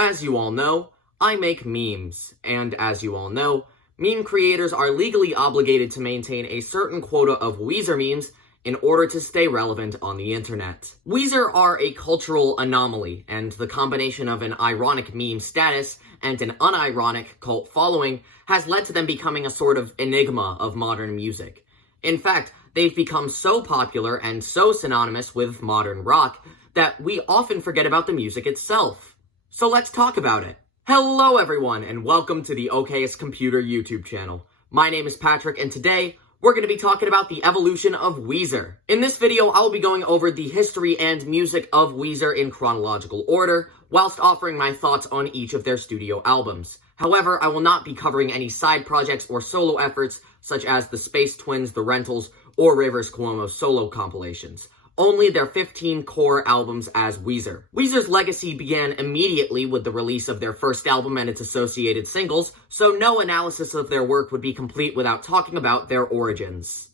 As you all know, I make memes, and as you all know, meme creators are legally obligated to maintain a certain quota of Weezer memes in order to stay relevant on the internet. Weezer are a cultural anomaly, and the combination of an ironic meme status and an unironic cult following has led to them becoming a sort of enigma of modern music. In fact, they've become so popular and so synonymous with modern rock that we often forget about the music itself. So let's talk about it. Hello everyone, and welcome to the Okayest Computer YouTube channel. My name is Patrick, and today, we're going to be talking about the evolution of Weezer. In this video, I'll be going over the history and music of Weezer in chronological order, whilst offering my thoughts on each of their studio albums. However, I will not be covering any side projects or solo efforts, such as the Space Twins, The Rentals, or Rivers Cuomo's solo compilations. Only their 15 core albums as Weezer. Weezer's legacy began immediately with the release of their first album and its associated singles, so no analysis of their work would be complete without talking about their origins.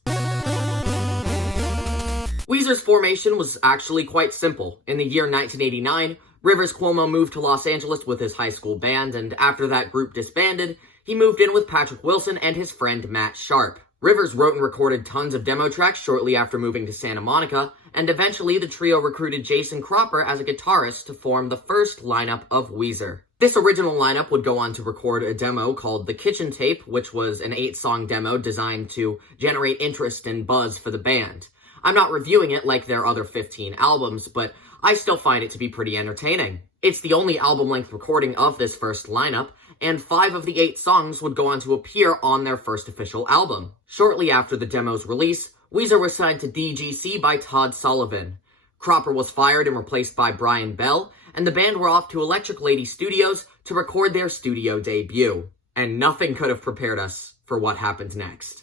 Weezer's formation was actually quite simple. In the year 1989, Rivers Cuomo moved to Los Angeles with his high school band, and after that group disbanded, he moved in with Patrick Wilson and his friend Matt Sharp. Rivers wrote and recorded tons of demo tracks shortly after moving to Santa Monica, and eventually the trio recruited Jason Cropper as a guitarist to form the first lineup of Weezer. This original lineup would go on to record a demo called The Kitchen Tape, which was an 8-song demo designed to generate interest and buzz for the band. I'm not reviewing it like their other 15 albums, but I still find it to be pretty entertaining. It's the only album-length recording of this first lineup, and 5 of the 8 songs would go on to appear on their first official album. Shortly after the demo's release, Weezer was signed to DGC by Todd Sullivan. Cropper was fired and replaced by Brian Bell, and the band were off to Electric Lady Studios to record their studio debut. And nothing could have prepared us for what happened next.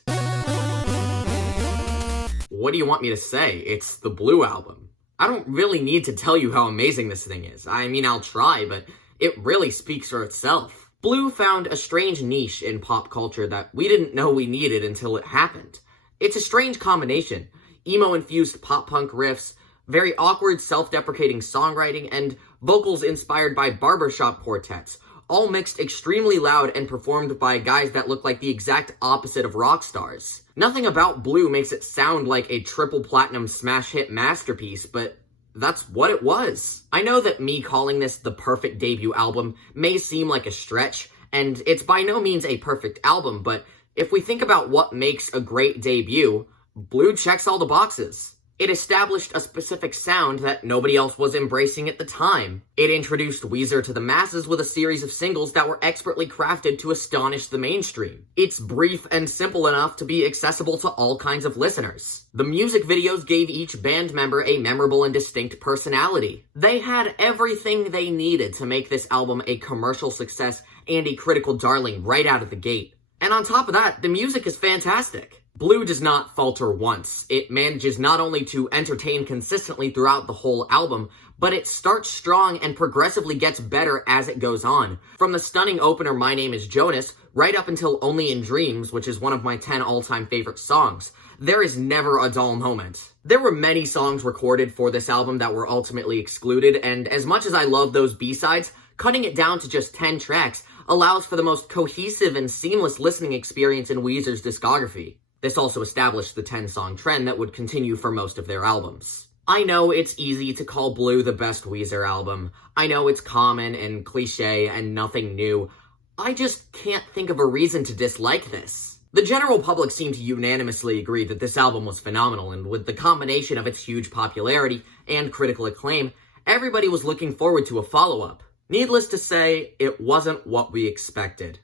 What do you want me to say? It's the Blue Album. I don't really need to tell you how amazing this thing is. I mean, I'll try, but it really speaks for itself. Blue found a strange niche in pop culture that we didn't know we needed until it happened. It's a strange combination. Emo-infused pop-punk riffs, very awkward self-deprecating songwriting, and vocals inspired by barbershop quartets, all mixed extremely loud and performed by guys that look like the exact opposite of rock stars. Nothing about Blue makes it sound like a triple platinum smash hit masterpiece, but that's what it was. I know that me calling this the perfect debut album may seem like a stretch, and it's by no means a perfect album, but if we think about what makes a great debut, Blue checks all the boxes. It established a specific sound that nobody else was embracing at the time. It introduced Weezer to the masses with a series of singles that were expertly crafted to astonish the mainstream. It's brief and simple enough to be accessible to all kinds of listeners. The music videos gave each band member a memorable and distinct personality. They had everything they needed to make this album a commercial success and a critical darling right out of the gate. And on top of that, the music is fantastic. Blue does not falter once. It manages not only to entertain consistently throughout the whole album, but it starts strong and progressively gets better as it goes on. From the stunning opener My Name is Jonas, right up until Only in Dreams, which is one of my 10 all-time favorite songs, there is never a dull moment. There were many songs recorded for this album that were ultimately excluded, and as much as I love those B-sides, cutting it down to just 10 tracks allows for the most cohesive and seamless listening experience in Weezer's discography. This also established the 10-song trend that would continue for most of their albums. I know it's easy to call Blue the best Weezer album. I know it's common and cliche and nothing new. I just can't think of a reason to dislike this. The general public seemed to unanimously agree that this album was phenomenal, and with the combination of its huge popularity and critical acclaim, everybody was looking forward to a follow-up. Needless to say, it wasn't what we expected.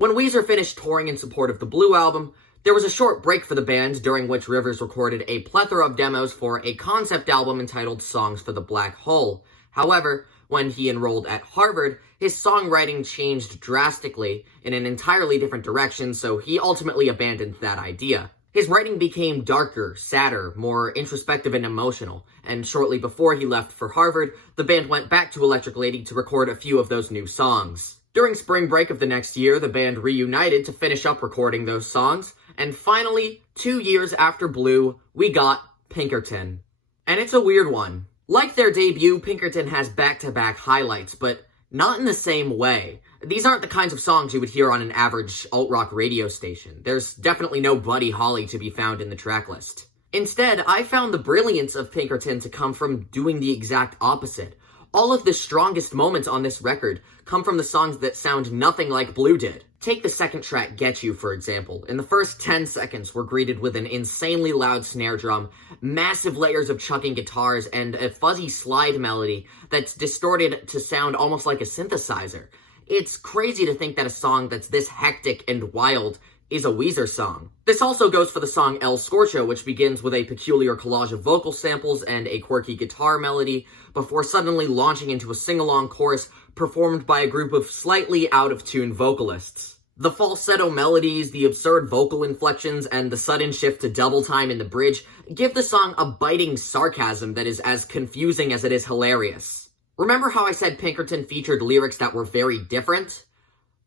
When Weezer finished touring in support of the Blue Album, there was a short break for the band during which Rivers recorded a plethora of demos for a concept album entitled Songs for the Black Hole. However, when he enrolled at Harvard, his songwriting changed drastically in an entirely different direction, so he ultimately abandoned that idea. His writing became darker, sadder, more introspective and emotional, and shortly before he left for Harvard, the band went back to Electric Lady to record a few of those new songs. During spring break of the next year, the band reunited to finish up recording those songs, and finally, 2 years after Blue, we got Pinkerton. And it's a weird one. Like their debut, Pinkerton has back-to-back highlights, but not in the same way. These aren't the kinds of songs you would hear on an average alt-rock radio station. There's definitely no Buddy Holly to be found in the tracklist. Instead, I found the brilliance of Pinkerton to come from doing the exact opposite. All of the strongest moments on this record come from the songs that sound nothing like Blue did. Take the second track, Get You, for example. In the first 10 seconds, we're greeted with an insanely loud snare drum, massive layers of chugging guitars, and a fuzzy slide melody that's distorted to sound almost like a synthesizer. It's crazy to think that a song that's this hectic and wild is a Weezer song. This also goes for the song El Scorcho, which begins with a peculiar collage of vocal samples and a quirky guitar melody, before suddenly launching into a sing-along chorus performed by a group of slightly out-of-tune vocalists. The falsetto melodies, the absurd vocal inflections, and the sudden shift to double time in the bridge give the song a biting sarcasm that is as confusing as it is hilarious. Remember how I said Pinkerton featured lyrics that were very different?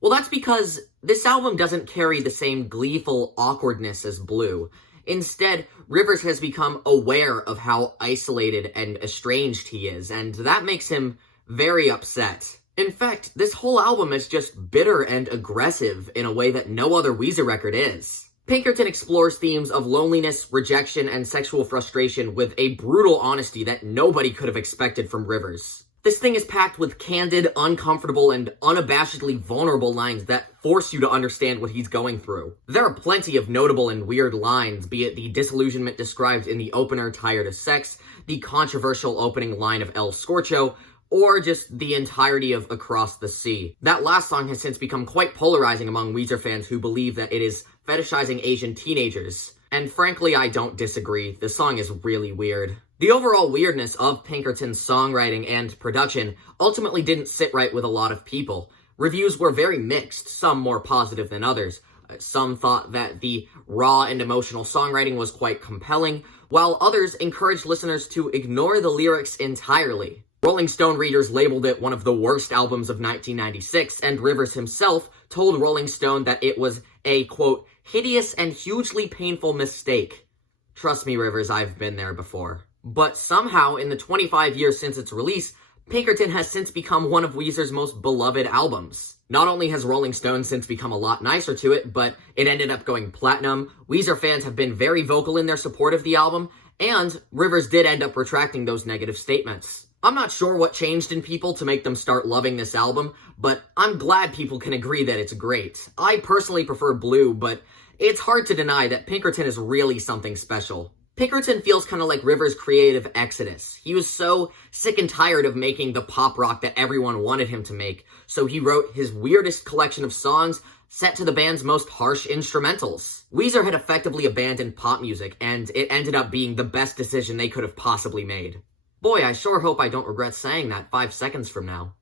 Well, that's because this album doesn't carry the same gleeful awkwardness as Blue. Instead, Rivers has become aware of how isolated and estranged he is, and that makes him very upset. In fact, this whole album is just bitter and aggressive in a way that no other Weezer record is. Pinkerton explores themes of loneliness, rejection, and sexual frustration with a brutal honesty that nobody could have expected from Rivers. This thing is packed with candid, uncomfortable, and unabashedly vulnerable lines that force you to understand what he's going through. There are plenty of notable and weird lines, be it the disillusionment described in the opener Tired of Sex, the controversial opening line of El Scorcho, or just the entirety of Across the Sea. That last song has since become quite polarizing among Weezer fans who believe that it is fetishizing Asian teenagers. And frankly, I don't disagree. The song is really weird. The overall weirdness of Pinkerton's songwriting and production ultimately didn't sit right with a lot of people. Reviews were very mixed, some more positive than others. Some thought that the raw and emotional songwriting was quite compelling, while others encouraged listeners to ignore the lyrics entirely. Rolling Stone readers labeled it one of the worst albums of 1996, and Rivers himself told Rolling Stone that it was a, quote, hideous and hugely painful mistake. Trust me, Rivers, I've been there before. But somehow, in the 25 years since its release, Pinkerton has since become one of Weezer's most beloved albums. Not only has Rolling Stone since become a lot nicer to it, but it ended up going platinum. Weezer fans have been very vocal in their support of the album, and Rivers did end up retracting those negative statements. I'm not sure what changed in people to make them start loving this album, but I'm glad people can agree that it's great. I personally prefer Blue, but it's hard to deny that Pinkerton is really something special. Pinkerton feels kind of like Rivers' creative exodus. He was so sick and tired of making the pop rock that everyone wanted him to make, so he wrote his weirdest collection of songs set to the band's most harsh instrumentals. Weezer had effectively abandoned pop music, and it ended up being the best decision they could have possibly made. Boy, I sure hope I don't regret saying that 5 seconds from now.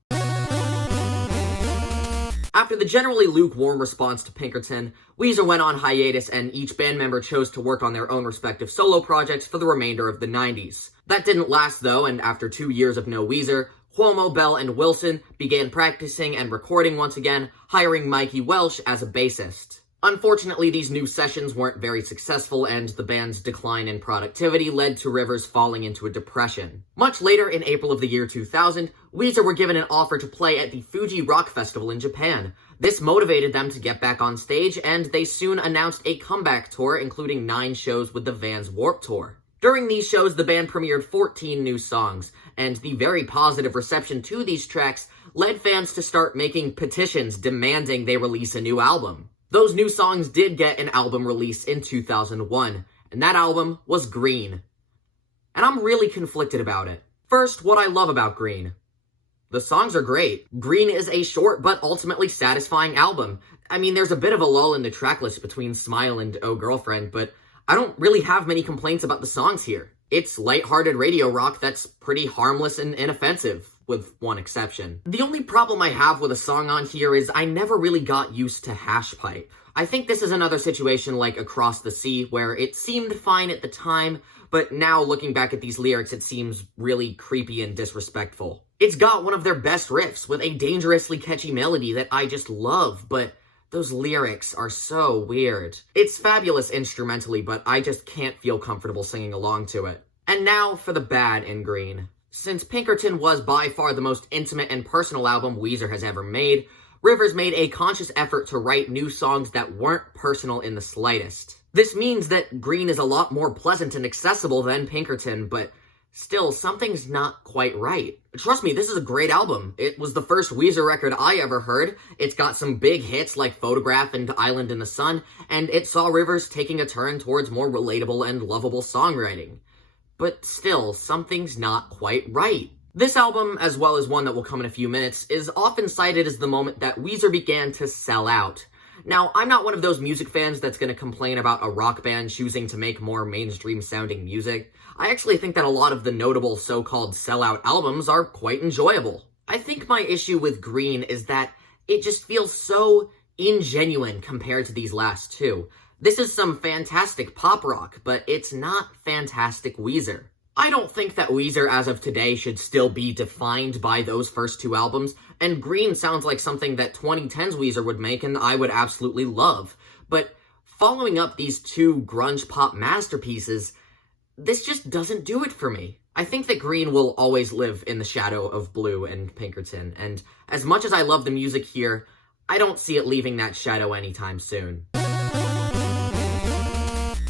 After the generally lukewarm response to Pinkerton, Weezer went on hiatus and each band member chose to work on their own respective solo projects for the remainder of the 90s. That didn't last though, and after 2 years of no Weezer, Cuomo, Bell, and Wilson began practicing and recording once again, hiring Mikey Welsh as a bassist. Unfortunately, these new sessions weren't very successful, and the band's decline in productivity led to Rivers falling into a depression. Much later, in April of the year 2000, Weezer were given an offer to play at the Fuji Rock Festival in Japan. This motivated them to get back on stage, and they soon announced a comeback tour, including 9 shows with the Vans Warped Tour. During these shows, the band premiered 14 new songs, and the very positive reception to these tracks led fans to start making petitions demanding they release a new album. Those new songs did get an album release in 2001, and that album was Green. And I'm really conflicted about it. First, what I love about Green. The songs are great. Green is a short but ultimately satisfying album. I mean, there's a bit of a lull in the tracklist between Smile and Oh Girlfriend, but I don't really have many complaints about the songs here. It's lighthearted radio rock that's pretty harmless and inoffensive, with one exception. The only problem I have with a song on here is I never really got used to Hash Pipe. I think this is another situation like Across the Sea, where it seemed fine at the time, but now looking back at these lyrics, it seems really creepy and disrespectful. It's got one of their best riffs with a dangerously catchy melody that I just love, but those lyrics are so weird. It's fabulous instrumentally, but I just can't feel comfortable singing along to it. And now for the bad in Green. Since Pinkerton was by far the most intimate and personal album Weezer has ever made, Rivers made a conscious effort to write new songs that weren't personal in the slightest. This means that Green is a lot more pleasant and accessible than Pinkerton, but still, something's not quite right. Trust me, this is a great album. It was the first Weezer record I ever heard. It's got some big hits like Photograph and Island in the Sun, and it saw Rivers taking a turn towards more relatable and lovable songwriting. But still, something's not quite right. This album, as well as one that will come in a few minutes, is often cited as the moment that Weezer began to sell out. Now, I'm not one of those music fans that's going to complain about a rock band choosing to make more mainstream-sounding music. I actually think that a lot of the notable so-called sellout albums are quite enjoyable. I think my issue with Green is that it just feels so ingenuine compared to these last two. This is some fantastic pop rock, but it's not fantastic Weezer. I don't think that Weezer as of today should still be defined by those first two albums, and Green sounds like something that 2010s Weezer would make and I would absolutely love. But following up these two grunge pop masterpieces, this just doesn't do it for me. I think that Green will always live in the shadow of Blue and Pinkerton, and as much as I love the music here, I don't see it leaving that shadow anytime soon.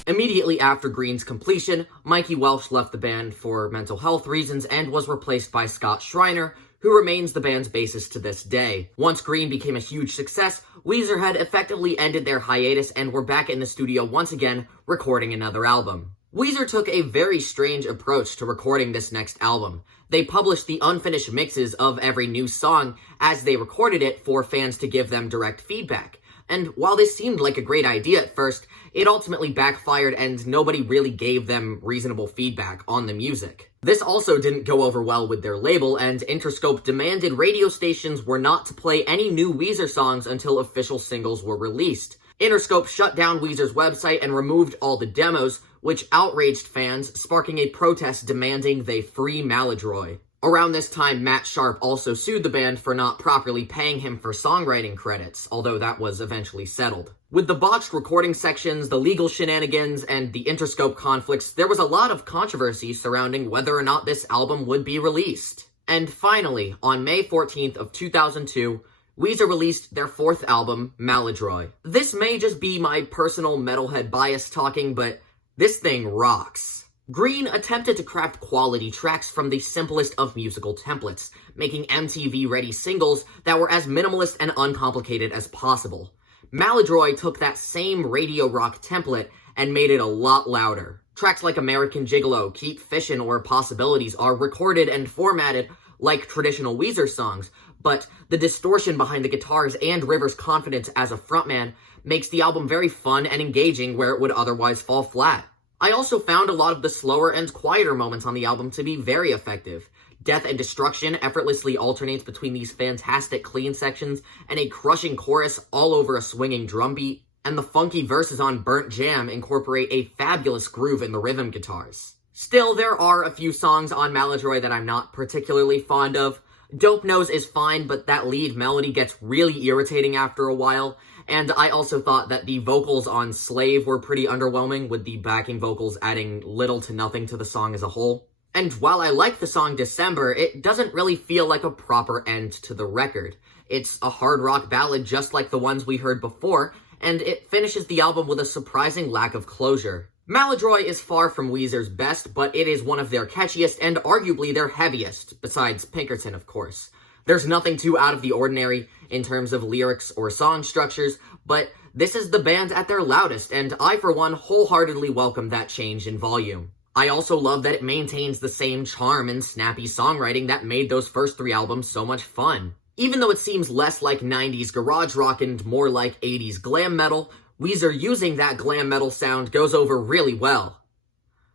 Immediately after Green's completion, Mikey Welsh left the band for mental health reasons and was replaced by Scott Schreiner, who remains the band's bassist to this day. Once Green became a huge success, Weezer had effectively ended their hiatus and were back in the studio once again, recording another album. Weezer took a very strange approach to recording this next album. They published the unfinished mixes of every new song as they recorded it for fans to give them direct feedback. And while this seemed like a great idea at first, it ultimately backfired and nobody really gave them reasonable feedback on the music. This also didn't go over well with their label, and Interscope demanded radio stations were not to play any new Weezer songs until official singles were released. Interscope shut down Weezer's website and removed all the demos, which outraged fans, sparking a protest demanding they free MALADROIT. Around this time, Matt Sharp also sued the band for not properly paying him for songwriting credits, although that was eventually settled. With the botched recording sections, the legal shenanigans, and the Interscope conflicts, there was a lot of controversy surrounding whether or not this album would be released. And finally, on May 14th of 2002, Weezer released their fourth album, MALADROIT. This may just be my personal metalhead bias talking, but this thing rocks. Green attempted to craft quality tracks from the simplest of musical templates, making MTV-ready singles that were as minimalist and uncomplicated as possible. MALADROIT took that same radio rock template and made it a lot louder. Tracks like American Gigolo, Keep Fishin', or Possibilities are recorded and formatted like traditional Weezer songs, but the distortion behind the guitars and Rivers' confidence as a frontman makes the album very fun and engaging where it would otherwise fall flat. I also found a lot of the slower and quieter moments on the album to be very effective. Death and Destruction effortlessly alternates between these fantastic clean sections and a crushing chorus all over a swinging drum beat, and the funky verses on Burnt Jam incorporate a fabulous groove in the rhythm guitars. Still, there are a few songs on MALADROIT that I'm not particularly fond of. Dope Nose is fine, but that lead melody gets really irritating after a while, and I also thought that the vocals on Slave were pretty underwhelming, with the backing vocals adding little to nothing to the song as a whole. And while I like the song December, it doesn't really feel like a proper end to the record. It's a hard rock ballad just like the ones we heard before, and it finishes the album with a surprising lack of closure. MALADROIT is far from Weezer's best, but it is one of their catchiest and arguably their heaviest, besides Pinkerton, of course. There's nothing too out of the ordinary in terms of lyrics or song structures, but this is the band at their loudest, and I, for one, wholeheartedly welcome that change in volume. I also love that it maintains the same charm and snappy songwriting that made those first three albums so much fun. Even though it seems less like 90s garage rock and more like 80s glam metal, Weezer using that glam metal sound goes over really well.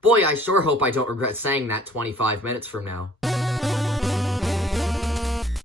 Boy, I sure hope I don't regret saying that 25 minutes from now.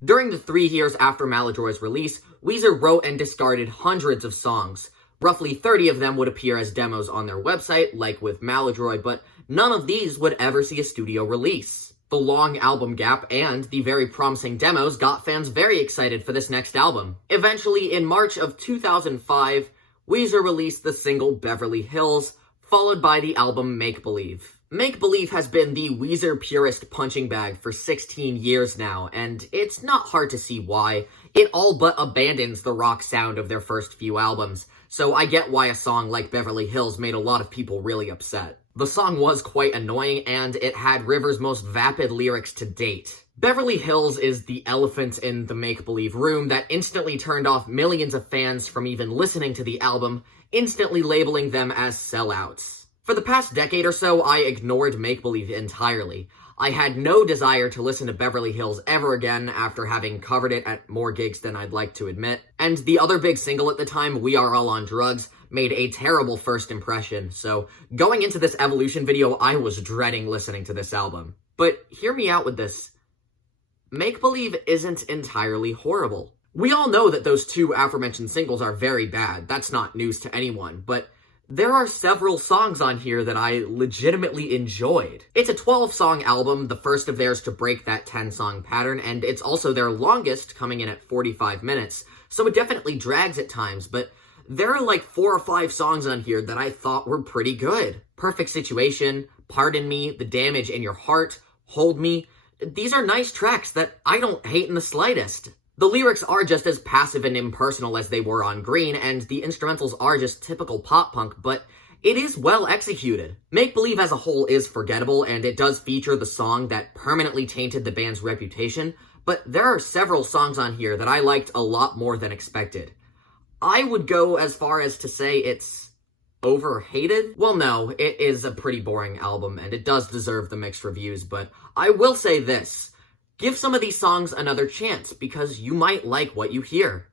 During the 3 years after MALADROIT's release, Weezer wrote and discarded hundreds of songs. Roughly 30 of them would appear as demos on their website, like with MALADROIT, but none of these would ever see a studio release. The long album gap and the very promising demos got fans very excited for this next album. Eventually, in March of 2005, Weezer released the single Beverly Hills, followed by the album Make Believe. Make Believe has been the Weezer purist punching bag for 16 years now, and it's not hard to see why. It all but abandons the rock sound of their first few albums, so I get why a song like Beverly Hills made a lot of people really upset. The song was quite annoying, and it had Rivers' most vapid lyrics to date. Beverly Hills is the elephant in the Make Believe room that instantly turned off millions of fans from even listening to the album, instantly labeling them as sellouts. For the past decade or so, I ignored Make Believe entirely. I had no desire to listen to Beverly Hills ever again after having covered it at more gigs than I'd like to admit. And the other big single at the time, We Are All on Drugs, made a terrible first impression, so going into this Evolution video, I was dreading listening to this album. But hear me out with this. Make Believe isn't entirely horrible. We all know that those two aforementioned singles are very bad. That's not news to anyone, but there are several songs on here that I legitimately enjoyed. It's a 12-song album, the first of theirs to break that 10-song pattern, and it's also their longest, coming in at 45 minutes, so it definitely drags at times, but there are like 4 or 5 songs on here that I thought were pretty good. Perfect Situation, Pardon Me, The Damage in Your Heart, Hold Me. These are nice tracks that I don't hate in the slightest. The lyrics are just as passive and impersonal as they were on Green, and the instrumentals are just typical pop-punk, but it is well executed. Make Believe as a whole is forgettable, and it does feature the song that permanently tainted the band's reputation, but there are several songs on here that I liked a lot more than expected. I would go as far as to say it's overhated? Well, no, it is a pretty boring album, and it does deserve the mixed reviews, but I will say this. Give some of these songs another chance, because you might like what you hear.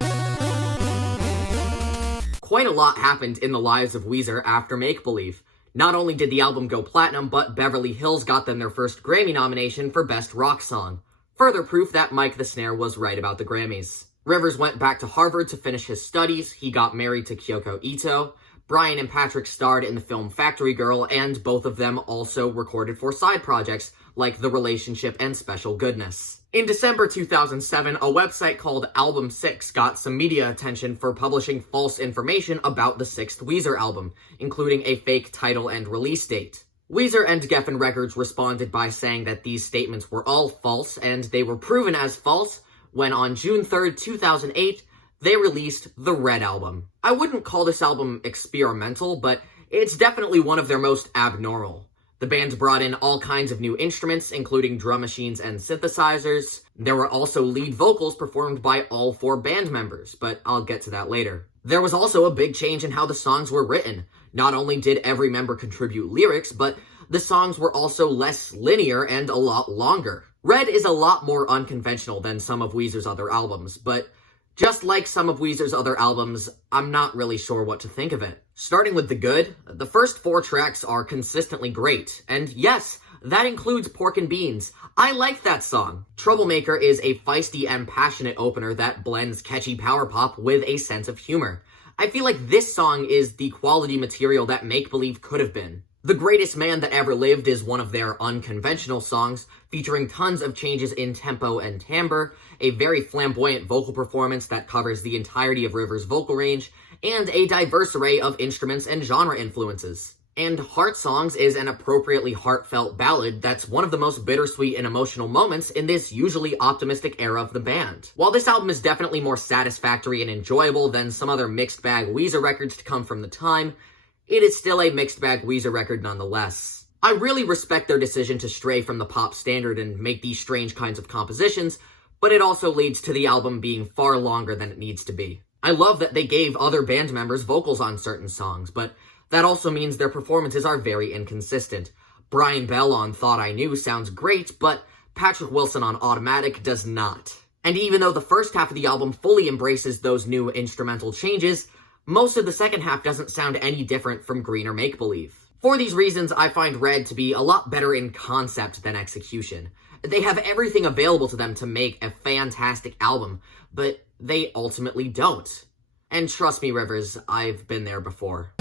Quite a lot happened in the lives of Weezer after Make Believe. Not only did the album go platinum, but Beverly Hills got them their first Grammy nomination for Best Rock Song. Further proof that Mike the Snare was right about the Grammys. Rivers went back to Harvard to finish his studies, he got married to Kyoko Ito, Brian and Patrick starred in the film Factory Girl, and both of them also recorded for side projects like The Relationship and Special Goodness. In December 2007, a website called Album 6 got some media attention for publishing false information about the 6th Weezer album, including a fake title and release date. Weezer and Geffen Records responded by saying that these statements were all false, and they were proven as false when on June 3rd, 2008, they released the Red Album. I wouldn't call this album experimental, but it's definitely one of their most abnormal. The band brought in all kinds of new instruments, including drum machines and synthesizers. There were also lead vocals performed by all 4 band members, but I'll get to that later. There was also a big change in how the songs were written. Not only did every member contribute lyrics, but the songs were also less linear and a lot longer. Red is a lot more unconventional than some of Weezer's other albums, but just like some of Weezer's other albums, I'm not really sure what to think of it. Starting with The Good, the first 4 tracks are consistently great, and yes, that includes Pork and Beans. I like that song. Troublemaker is a feisty and passionate opener that blends catchy power pop with a sense of humor. I feel like this song is the quality material that Make Believe could have been. The Greatest Man That Ever Lived is one of their unconventional songs, featuring tons of changes in tempo and timbre, a very flamboyant vocal performance that covers the entirety of Rivers' vocal range, and a diverse array of instruments and genre influences. And Heart Songs is an appropriately heartfelt ballad that's one of the most bittersweet and emotional moments in this usually optimistic era of the band. While this album is definitely more satisfactory and enjoyable than some other mixed bag Weezer records to come from the time, it is still a mixed bag Weezer record nonetheless. I really respect their decision to stray from the pop standard and make these strange kinds of compositions, but it also leads to the album being far longer than it needs to be. I love that they gave other band members vocals on certain songs, but that also means their performances are very inconsistent. Brian Bell on Thought I Knew sounds great, but Patrick Wilson on Automatic does not. And even though the first half of the album fully embraces those new instrumental changes, most of the second half doesn't sound any different from Green or Make Believe. For these reasons, I find Red to be a lot better in concept than execution. They have everything available to them to make a fantastic album, but they ultimately don't. And trust me, Rivers, I've been there before.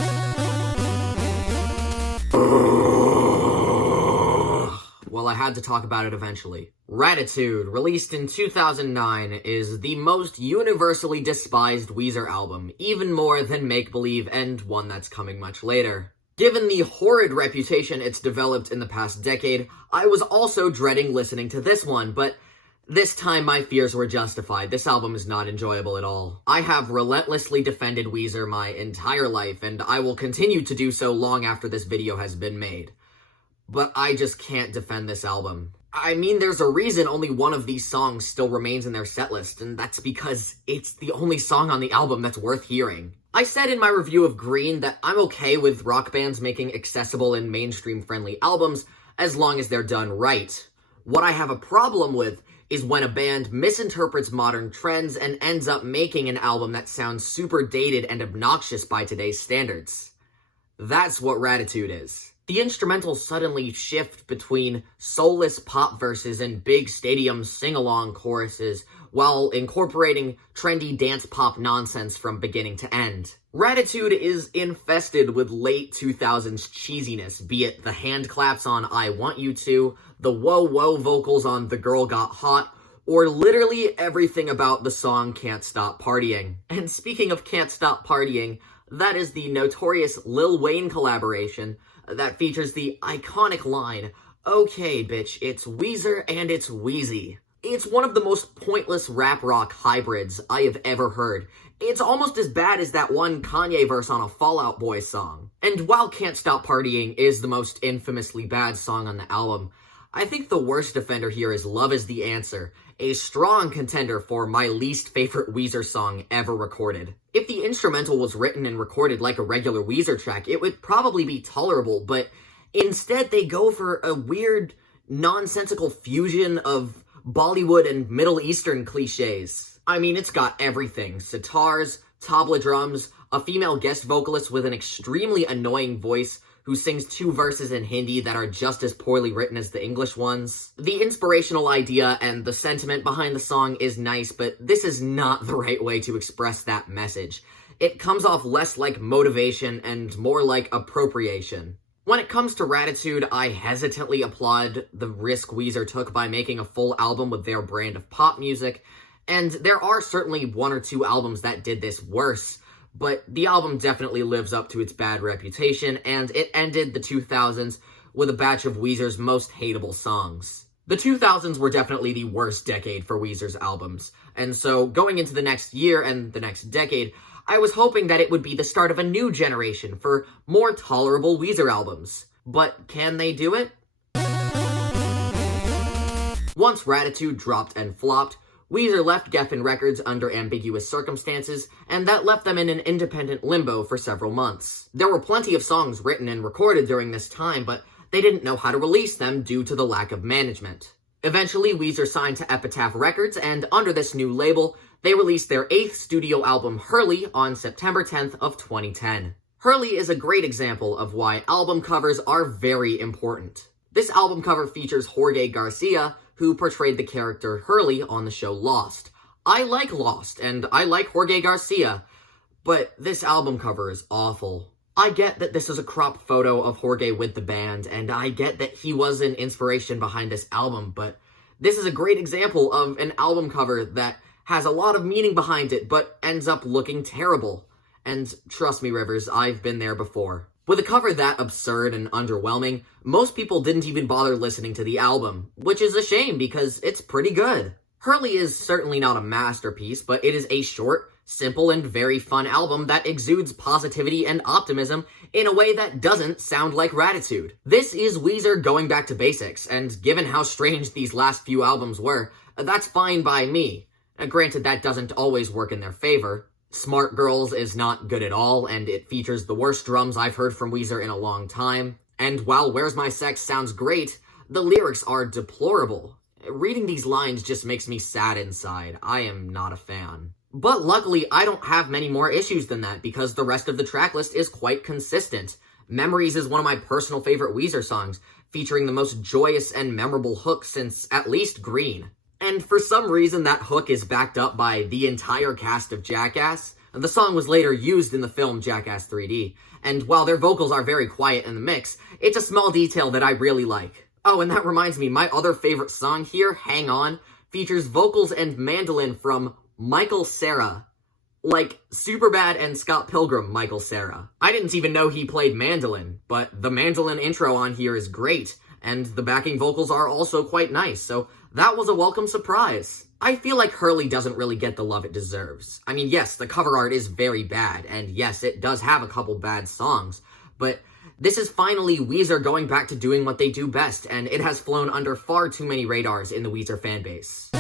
Well, I had to talk about it eventually. Gratitude, released in 2009, is the most universally despised Weezer album, even more than Make Believe and one that's coming much later. Given the horrid reputation it's developed in the past decade, I was also dreading listening to this one, but this time my fears were justified. This album is not enjoyable at all. I have relentlessly defended Weezer my entire life, and I will continue to do so long after this video has been made. But I just can't defend this album. I mean, there's a reason only one of these songs still remains in their setlist, and that's because it's the only song on the album that's worth hearing. I said in my review of Green that I'm okay with rock bands making accessible and mainstream-friendly albums as long as they're done right. What I have a problem with is when a band misinterprets modern trends and ends up making an album that sounds super dated and obnoxious by today's standards. That's what Raditude is. The instrumentals suddenly shift between soulless pop verses and big stadium sing-along choruses while incorporating trendy dance pop nonsense from beginning to end. Raditude is infested with late 2000s cheesiness, be it the hand claps on I Want You To, the whoa whoa vocals on The Girl Got Hot, or literally everything about the song Can't Stop Partying. And speaking of Can't Stop Partying, that is the notorious Lil Wayne collaboration that features the iconic line, "Okay, bitch, it's Weezer and it's Wheezy." It's one of the most pointless rap rock hybrids I have ever heard. It's almost as bad as that one Kanye verse on a Fall Out Boy song. And while Can't Stop Partying is the most infamously bad song on the album, I think the worst offender here is Love Is the Answer, a strong contender for my least favorite Weezer song ever recorded. If the instrumental was written and recorded like a regular Weezer track, it would probably be tolerable, but instead they go for a weird, nonsensical fusion of Bollywood and Middle Eastern cliches. I mean, it's got everything. Sitars, tabla drums, a female guest vocalist with an extremely annoying voice who sings 2 verses in Hindi that are just as poorly written as the English ones. The inspirational idea and the sentiment behind the song is nice, but this is not the right way to express that message. It comes off less like motivation and more like appropriation. When it comes to Raditude, I hesitantly applaud the risk Weezer took by making a full album with their brand of pop music, and there are certainly 1 or 2 albums that did this worse, but the album definitely lives up to its bad reputation, and it ended the 2000s with a batch of Weezer's most hateable songs. The 2000s were definitely the worst decade for Weezer's albums, and so going into the next year and the next decade, I was hoping that it would be the start of a new generation for more tolerable Weezer albums. But can they do it? Once Raditude dropped and flopped, Weezer left Geffen Records under ambiguous circumstances, and that left them in an independent limbo for several months. There were plenty of songs written and recorded during this time, but they didn't know how to release them due to the lack of management. Eventually, Weezer signed to Epitaph Records, and under this new label, they released their 8th studio album, HURLEY, on September 10th of 2010. HURLEY is a great example of why album covers are very important. This album cover features Jorge Garcia, who portrayed the character Hurley on the show Lost. I like Lost, and I like Jorge Garcia, but this album cover is awful. I get that this is a crop photo of Jorge with the band, and I get that he was an inspiration behind this album, but this is a great example of an album cover that has a lot of meaning behind it, but ends up looking terrible. And trust me, Rivers, I've been there before. With a cover that absurd and underwhelming, most people didn't even bother listening to the album, which is a shame because it's pretty good. HURLEY is certainly not a masterpiece, but it is a short, simple, and very fun album that exudes positivity and optimism in a way that doesn't sound like Raditude. This is Weezer going back to basics, and given how strange these last few albums were, that's fine by me. Granted, that doesn't always work in their favor. Smart Girls is not good at all, and it features the worst drums I've heard from Weezer in a long time. And while Where's My Sex sounds great, the lyrics are deplorable. Reading these lines just makes me sad inside. I am not a fan. But luckily, I don't have many more issues than that because the rest of the tracklist is quite consistent. Memories is one of my personal favorite Weezer songs, featuring the most joyous and memorable hook since at least Green. And for some reason, that hook is backed up by the entire cast of Jackass. The song was later used in the film Jackass 3D, and while their vocals are very quiet in the mix, it's a small detail that I really like. Oh, and that reminds me, my other favorite song here, Hang On, features vocals and mandolin from Michael Cera. Like Superbad and Scott Pilgrim Michael Cera. I didn't even know he played mandolin, but the mandolin intro on here is great, and the backing vocals are also quite nice, so that was a welcome surprise. I feel like HURLEY doesn't really get the love it deserves. I mean, yes, the cover art is very bad, and yes, it does have a couple bad songs, but this is finally Weezer going back to doing what they do best, and it has flown under far too many radars in the Weezer fanbase.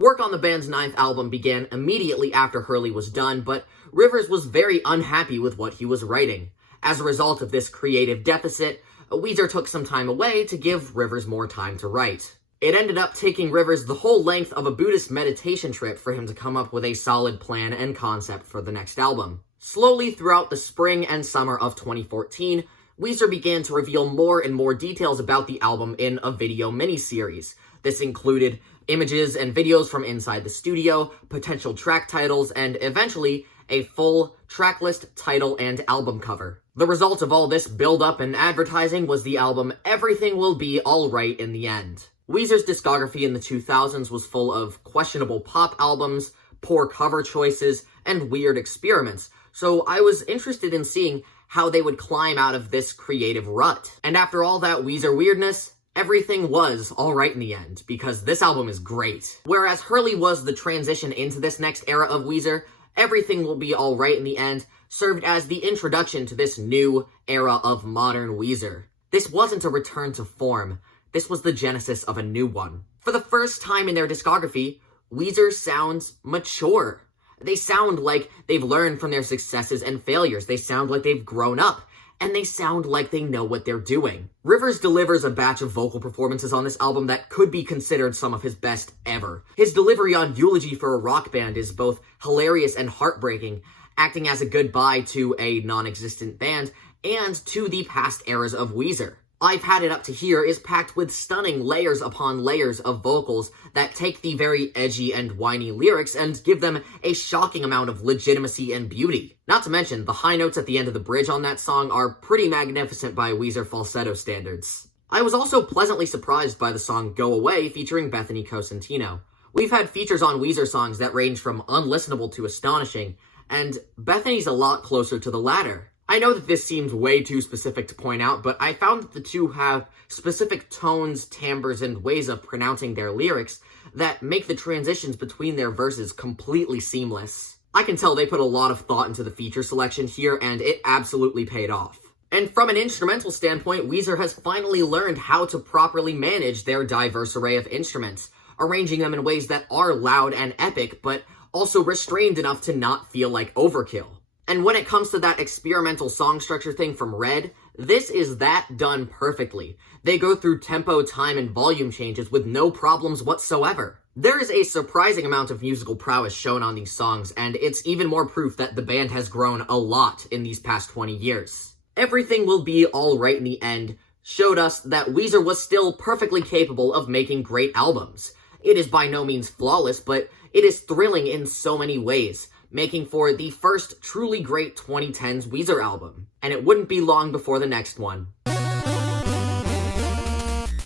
Work on the band's 9th album began immediately after HURLEY was done, but Rivers was very unhappy with what he was writing. As a result of this creative deficit, Weezer took some time away to give Rivers more time to write. It ended up taking Rivers the whole length of a Buddhist meditation trip for him to come up with a solid plan and concept for the next album. Slowly throughout the spring and summer of 2014, Weezer began to reveal more and more details about the album in a video miniseries. This included images and videos from inside the studio, potential track titles, and eventually a full tracklist, title, and album cover. The result of all this build-up and advertising was the album Everything Will Be Alright in the End. Weezer's discography in the 2000s was full of questionable pop albums, poor cover choices, and weird experiments, so I was interested in seeing how they would climb out of this creative rut. And after all that Weezer weirdness, everything was alright in the end, because this album is great. Whereas HURLEY was the transition into this next era of Weezer, Everything Will Be Alright in the End served as the introduction to this new era of modern Weezer. This wasn't a return to form, this was the genesis of a new one. For the first time in their discography, Weezer sounds mature. They sound like they've learned from their successes and failures. They sound like they've grown up. And they sound like they know what they're doing. Rivers delivers a batch of vocal performances on this album that could be considered some of his best ever. His delivery on Eulogy for a Rock Band is both hilarious and heartbreaking, acting as a goodbye to a non-existent band and to the past eras of Weezer. I've Had It Up to Here is packed with stunning layers upon layers of vocals that take the very edgy and whiny lyrics and give them a shocking amount of legitimacy and beauty. Not to mention, the high notes at the end of the bridge on that song are pretty magnificent by Weezer falsetto standards. I was also pleasantly surprised by the song Go Away featuring Bethany Cosentino. We've had features on Weezer songs that range from unlistenable to astonishing, and Bethany's a lot closer to the latter. I know that this seems way too specific to point out, but I found that the two have specific tones, timbres, and ways of pronouncing their lyrics that make the transitions between their verses completely seamless. I can tell they put a lot of thought into the feature selection here, and it absolutely paid off. And from an instrumental standpoint, Weezer has finally learned how to properly manage their diverse array of instruments, arranging them in ways that are loud and epic, but also restrained enough to not feel like overkill. And when it comes to that experimental song structure thing from Red, this is that done perfectly. They go through tempo, time, and volume changes with no problems whatsoever. There is a surprising amount of musical prowess shown on these songs, and it's even more proof that the band has grown a lot in these past 20 years. Everything Will Be Alright in the End showed us that Weezer was still perfectly capable of making great albums. It is by no means flawless, but it is thrilling in so many ways, making for the first truly great 2010s Weezer album. And it wouldn't be long before the next one.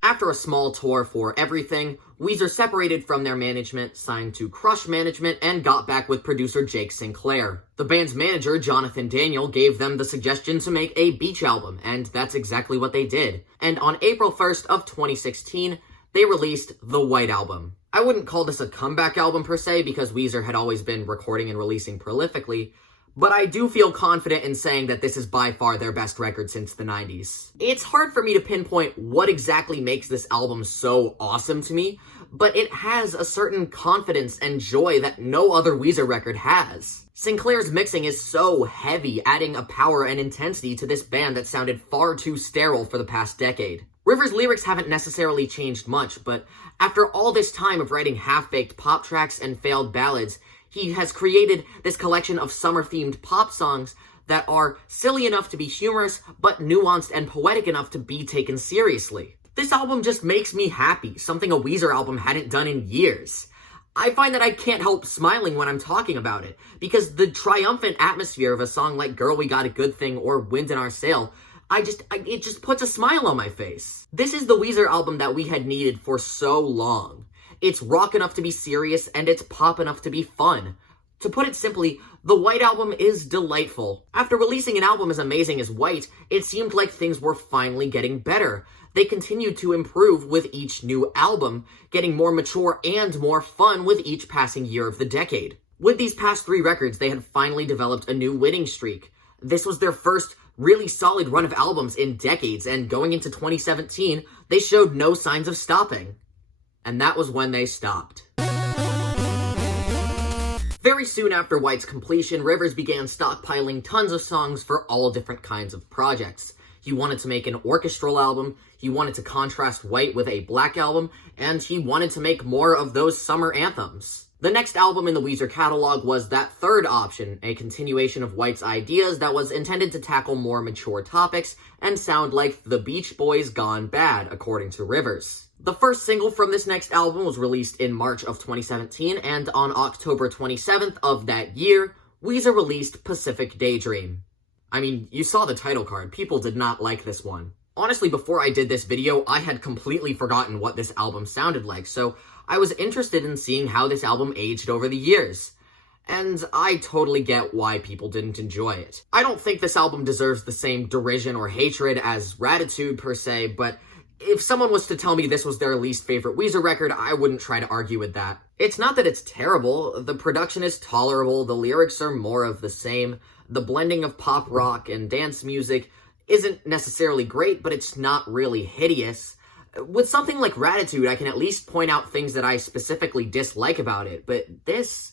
After a small tour for Everything, Weezer separated from their management, signed to Crush Management, and got back with producer Jake Sinclair. The band's manager, Jonathan Daniel, gave them the suggestion to make a beach album, and that's exactly what they did. And on April 1st of 2016, they released the White Album. I wouldn't call this a comeback album per se, because Weezer had always been recording and releasing prolifically, but I do feel confident in saying that this is by far their best record since the 90s. It's hard for me to pinpoint what exactly makes this album so awesome to me, but it has a certain confidence and joy that no other Weezer record has. Sinclair's mixing is so heavy, adding a power and intensity to this band that sounded far too sterile for the past decade. Rivers' lyrics haven't necessarily changed much, but after all this time of writing half-baked pop tracks and failed ballads, he has created this collection of summer-themed pop songs that are silly enough to be humorous, but nuanced and poetic enough to be taken seriously. This album just makes me happy, something a Weezer album hadn't done in years. I find that I can't help smiling when I'm talking about it, because the triumphant atmosphere of a song like Girl We Got a Good Thing or Wind in Our Sail, it just puts a smile on my face. This is the Weezer album that we had needed for so long. It's rock enough to be serious, and it's pop enough to be fun. To put it simply, the White Album is delightful. After releasing an album as amazing as White, it seemed like things were finally getting better. They continued to improve with each new album, getting more mature and more fun with each passing year of the decade. With these past 3 records, they had finally developed a new winning streak. This was their first really solid run of albums in decades, and going into 2017, they showed no signs of stopping. And that was when they stopped. Very soon after White's completion, Rivers began stockpiling tons of songs for all different kinds of projects. He wanted to make an orchestral album, he wanted to contrast White with a Black album, and he wanted to make more of those summer anthems. The next album in the Weezer catalog was that third option, a continuation of White's ideas that was intended to tackle more mature topics and sound like the Beach Boys gone bad, according to Rivers. The first single from this next album was released in March of 2017, and on October 27th of that year, Weezer released Pacific Daydream. I mean, you saw the title card. People did not like this one. Honestly, before I did this video, I had completely forgotten what this album sounded like, so I was interested in seeing how this album aged over the years. And I totally get why people didn't enjoy it. I don't think this album deserves the same derision or hatred as Raditude per se, but if someone was to tell me this was their least favorite Weezer record, I wouldn't try to argue with that. It's not that it's terrible, the production is tolerable, the lyrics are more of the same, the blending of pop rock and dance music isn't necessarily great, but it's not really hideous. With something like Raditude, I can at least point out things that I specifically dislike about it, but this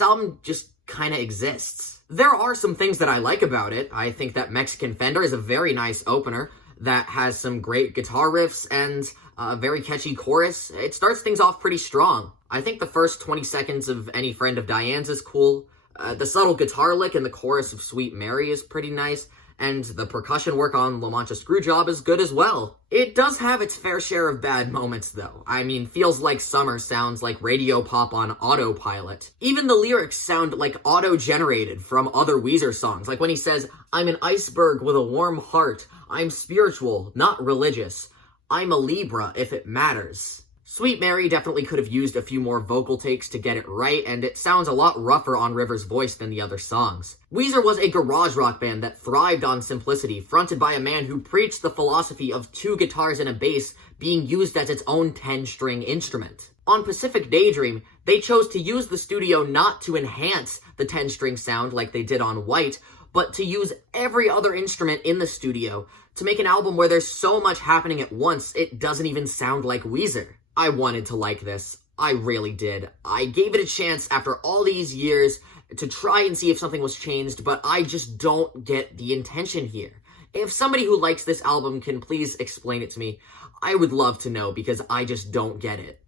album just kinda exists. There are some things that I like about it. I think that Mexican Fender is a very nice opener that has some great guitar riffs and a very catchy chorus. It starts things off pretty strong. I think the first 20 seconds of Any Friend of Diane's is cool. The subtle guitar lick in the chorus of Sweet Mary is pretty nice, and the percussion work on La Mancha Screwjob is good as well. It does have its fair share of bad moments, though. I mean, Feels Like Summer sounds like radio pop on autopilot. Even the lyrics sound like auto-generated from other Weezer songs, like when he says, "I'm an iceberg with a warm heart. I'm spiritual, not religious. I'm a Libra if it matters." Sweet Mary definitely could have used a few more vocal takes to get it right, and it sounds a lot rougher on Rivers' voice than the other songs. Weezer was a garage rock band that thrived on simplicity, fronted by a man who preached the philosophy of 2 guitars and a bass being used as its own 10-string instrument. On Pacific Daydream, they chose to use the studio not to enhance the 10-string sound like they did on White, but to use every other instrument in the studio to make an album where there's so much happening at once, it doesn't even sound like Weezer. I wanted to like this. I really did. I gave it a chance after all these years to try and see if something was changed, but I just don't get the intention here. If somebody who likes this album can please explain it to me, I would love to know, because I just don't get it.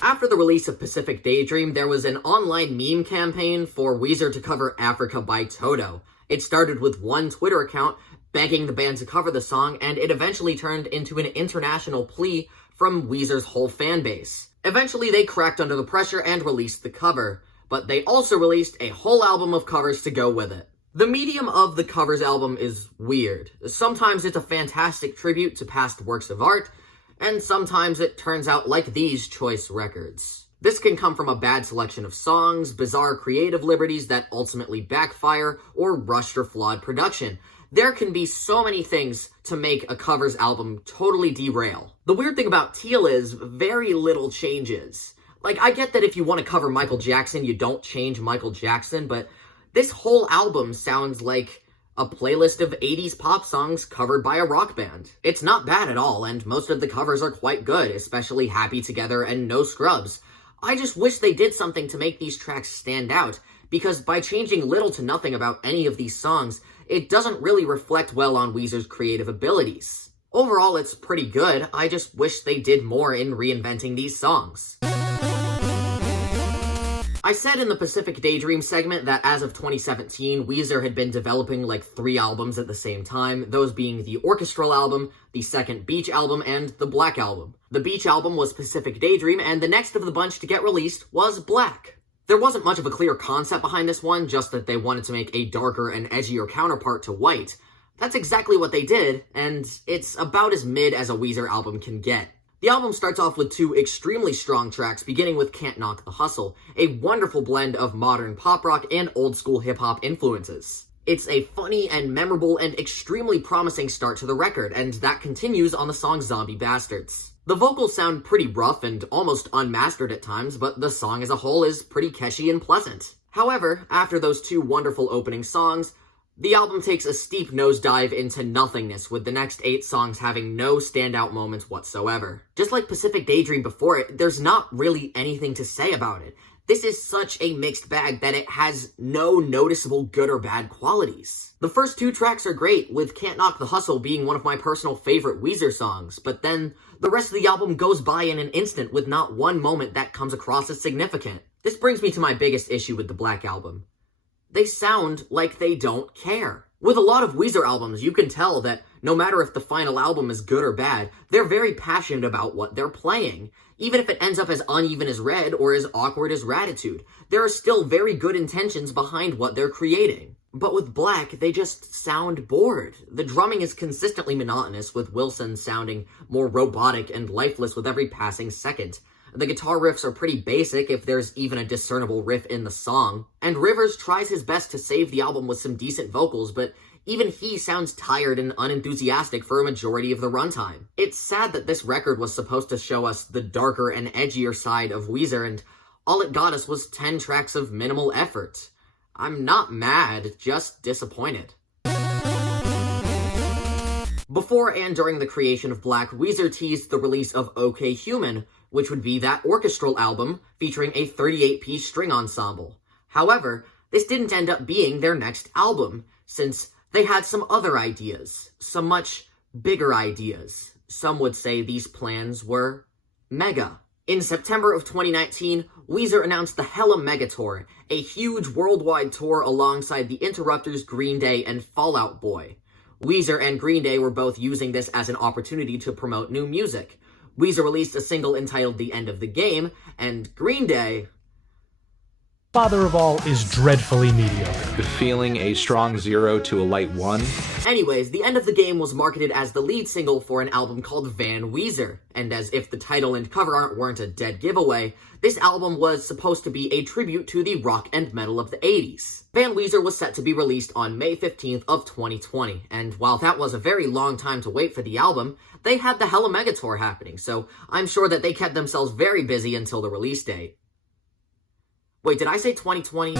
After the release of Pacific Daydream, there was an online meme campaign for Weezer to cover Africa by Toto. It started with one Twitter account begging the band to cover the song, and it eventually turned into an international plea from Weezer's whole fan base. Eventually, they cracked under the pressure and released the cover, but they also released a whole album of covers to go with it. The medium of the covers album is weird. Sometimes it's a fantastic tribute to past works of art, and sometimes it turns out like these choice records. This can come from a bad selection of songs, bizarre creative liberties that ultimately backfire, or rushed or flawed production. There can be so many things to make a covers album totally derail. The weird thing about TEAL is very little changes. Like, I get that if you want to cover Michael Jackson, you don't change Michael Jackson, but this whole album sounds like a playlist of 80s pop songs covered by a rock band. It's not bad at all, and most of the covers are quite good, especially Happy Together and No Scrubs. I just wish they did something to make these tracks stand out, because by changing little to nothing about any of these songs, it doesn't really reflect well on Weezer's creative abilities. Overall, it's pretty good. I just wish they did more in reinventing these songs. I said in the Pacific Daydream segment that as of 2017, Weezer had been developing like 3 albums at the same time, those being the orchestral album, the second Beach album, and the Black album. The Beach album was Pacific Daydream, and the next of the bunch to get released was Black. There wasn't much of a clear concept behind this one, just that they wanted to make a darker and edgier counterpart to White. That's exactly what they did, and it's about as mid as a Weezer album can get. The album starts off with two extremely strong tracks, beginning with Can't Knock the Hustle, a wonderful blend of modern pop rock and old school hip hop influences. It's a funny and memorable and extremely promising start to the record, and that continues on the song Zombie Bastards. The vocals sound pretty rough and almost unmastered at times, but the song as a whole is pretty catchy and pleasant. However, after those two wonderful opening songs, the album takes a steep nosedive into nothingness, with the next 8 songs having no standout moments whatsoever. Just like Pacific Daydream before it, there's not really anything to say about it. This is such a mixed bag that it has no noticeable good or bad qualities. The first 2 tracks are great, with Can't Knock the Hustle being one of my personal favorite Weezer songs, but then the rest of the album goes by in an instant with not one moment that comes across as significant. This brings me to my biggest issue with the Black Album. They sound like they don't care. With a lot of Weezer albums, you can tell that no matter if the final album is good or bad, they're very passionate about what they're playing. Even if it ends up as uneven as Red or as awkward as Raditude, there are still very good intentions behind what they're creating. But with Black, they just sound bored. The drumming is consistently monotonous, with Wilson sounding more robotic and lifeless with every passing second. The guitar riffs are pretty basic, if there's even a discernible riff in the song. And Rivers tries his best to save the album with some decent vocals, but even he sounds tired and unenthusiastic for a majority of the runtime. It's sad that this record was supposed to show us the darker and edgier side of Weezer, and all it got us was 10 tracks of minimal effort. I'm not mad, just disappointed. Before and during the creation of Black, Weezer teased the release of OK Human, which would be that orchestral album featuring a 38-piece string ensemble. However, this didn't end up being their next album, since they had some other ideas, some much bigger ideas. Some would say these plans were mega. In September of 2019, Weezer announced the Hella Mega Tour, a huge worldwide tour alongside the Interrupters, Green Day, and Fall Out Boy. Weezer and Green Day were both using this as an opportunity to promote new music. Weezer released a single entitled The End of the Game, and Green Day... Father of all is dreadfully mediocre. Feeling a strong 0 to a light 1. Anyways, The End of the Game was marketed as the lead single for an album called Van Weezer, and as if the title and cover art weren't a dead giveaway, this album was supposed to be a tribute to the rock and metal of the 80s. Van Weezer was set to be released on May 15th of 2020, and while that was a very long time to wait for the album, they had the Hella Mega Tour happening, so I'm sure that they kept themselves very busy until the release date. Wait, did I say 2020?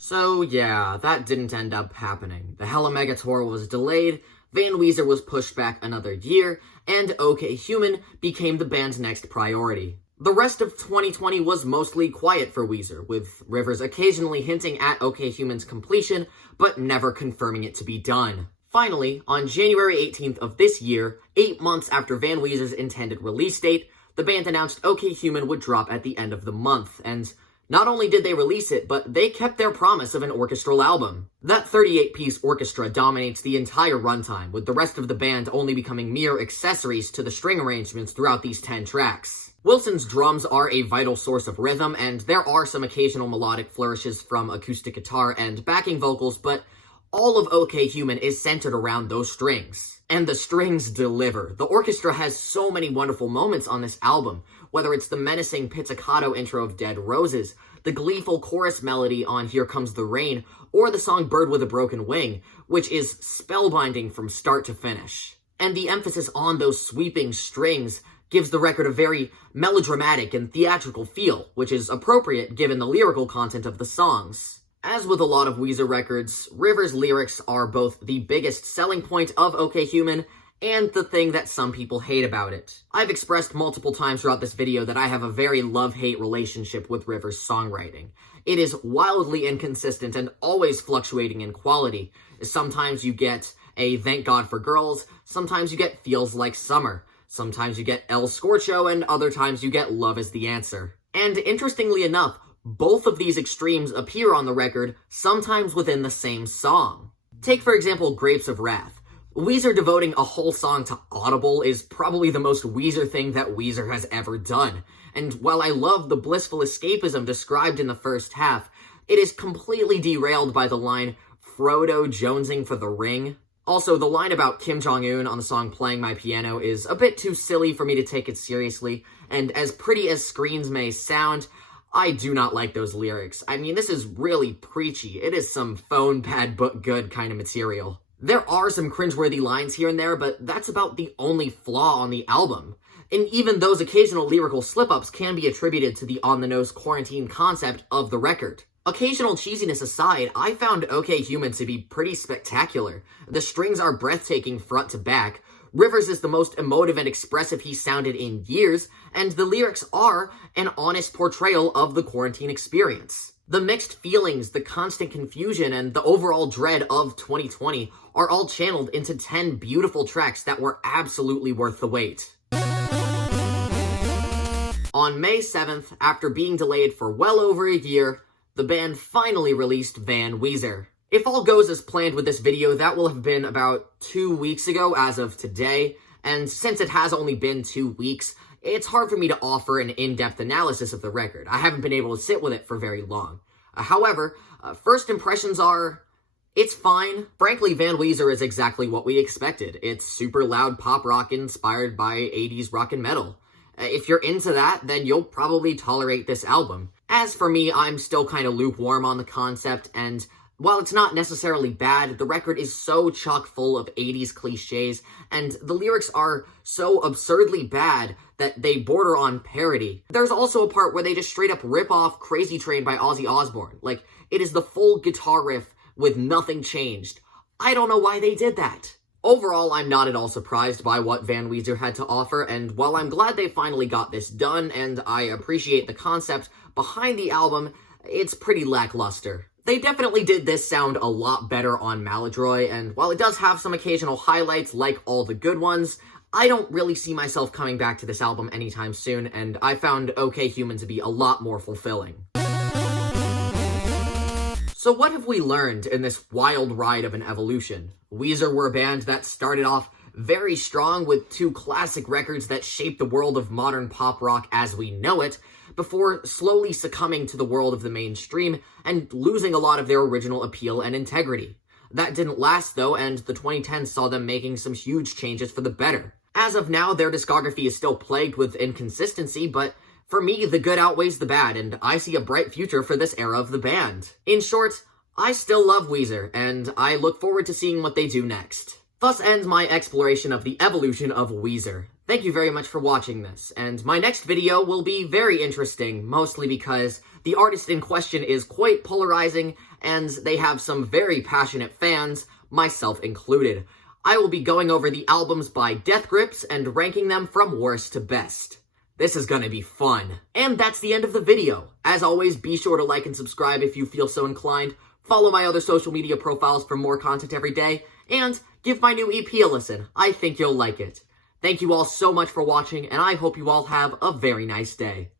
So yeah, that didn't end up happening. The Hella Mega Tour was delayed, Van Weezer was pushed back another year, and OK Human became the band's next priority. The rest of 2020 was mostly quiet for Weezer, with Rivers occasionally hinting at OK Human's completion, but never confirming it to be done. Finally, on January 18th of this year, 8 months after Van Weezer's intended release date, the band announced OK Human would drop at the end of the month, and not only did they release it, but they kept their promise of an orchestral album. That 38-piece orchestra dominates the entire runtime, with the rest of the band only becoming mere accessories to the string arrangements throughout these 10 tracks. Wilson's drums are a vital source of rhythm, and there are some occasional melodic flourishes from acoustic guitar and backing vocals, but all of OK Human is centered around those strings. And the strings deliver. The orchestra has so many wonderful moments on this album, whether it's the menacing pizzicato intro of Dead Roses, the gleeful chorus melody on Here Comes the Rain, or the song Bird with a Broken Wing, which is spellbinding from start to finish. And the emphasis on those sweeping strings gives the record a very melodramatic and theatrical feel, which is appropriate given the lyrical content of the songs. As with a lot of Weezer records, Rivers' lyrics are both the biggest selling point of OK Human and the thing that some people hate about it. I've expressed multiple times throughout this video that I have a very love-hate relationship with Rivers' songwriting. It is wildly inconsistent and always fluctuating in quality. Sometimes you get a Thank God for Girls, sometimes you get Feels Like Summer, sometimes you get El Scorcho, and other times you get Love Is the Answer. And interestingly enough, both of these extremes appear on the record, sometimes within the same song. Take, for example, Grapes of Wrath. Weezer devoting a whole song to Audible is probably the most Weezer thing that Weezer has ever done. And while I love the blissful escapism described in the first half, it is completely derailed by the line, Frodo jonesing for the ring. Also, the line about Kim Jong-un on the song Playing My Piano is a bit too silly for me to take it seriously, and as pretty as screens may sound, I do not like those lyrics. I mean, this is really preachy. It is some phone pad book good kind of material. There are some cringeworthy lines here and there, but that's about the only flaw on the album. And even those occasional lyrical slip-ups can be attributed to the on-the-nose quarantine concept of the record. Occasional cheesiness aside, I found OK Human to be pretty spectacular. The strings are breathtaking front to back, Rivers is the most emotive and expressive he's sounded in years, and the lyrics are an honest portrayal of the quarantine experience. The mixed feelings, the constant confusion, and the overall dread of 2020 are all channeled into 10 beautiful tracks that were absolutely worth the wait. On May 7th, after being delayed for well over a year, the band finally released Van Weezer. If all goes as planned with this video, that will have been about 2 weeks ago as of today, and since it has only been 2 weeks, it's hard for me to offer an in-depth analysis of the record. I haven't been able to sit with it for very long. However, first impressions are, it's fine. Frankly, Van Weezer is exactly what we expected. It's super loud pop rock inspired by 80s rock and metal. If you're into that, then you'll probably tolerate this album. As for me, I'm still kind of lukewarm on the concept, and while it's not necessarily bad, the record is so chock full of 80s cliches, and the lyrics are so absurdly bad that they border on parody. There's also a part where they just straight up rip off Crazy Train by Ozzy Osbourne. Like, it is the full guitar riff with nothing changed. I don't know why they did that. Overall, I'm not at all surprised by what Van Weezer had to offer, and while I'm glad they finally got this done, and I appreciate the concept behind the album, it's pretty lackluster. They definitely did this sound a lot better on MALADROIT, and while it does have some occasional highlights like all the good ones, I don't really see myself coming back to this album anytime soon, and I found OK Human to be a lot more fulfilling. So what have we learned in this wild ride of an evolution? Weezer were a band that started off very strong with 2 classic records that shaped the world of modern pop rock as we know it, before slowly succumbing to the world of the mainstream and losing a lot of their original appeal and integrity. That didn't last though, and the 2010s saw them making some huge changes for the better. As of now, their discography is still plagued with inconsistency, but for me, the good outweighs the bad, and I see a bright future for this era of the band. In short, I still love Weezer, and I look forward to seeing what they do next. Thus ends my exploration of the evolution of Weezer. Thank you very much for watching this, and my next video will be very interesting, mostly because the artist in question is quite polarizing, and they have some very passionate fans, myself included. I will be going over the albums by Death Grips and ranking them from worst to best. This is gonna be fun. And that's the end of the video. As always, be sure to like and subscribe if you feel so inclined, follow my other social media profiles for more content every day, and give my new EP a listen. I think you'll like it. Thank you all so much for watching, and I hope you all have a very nice day.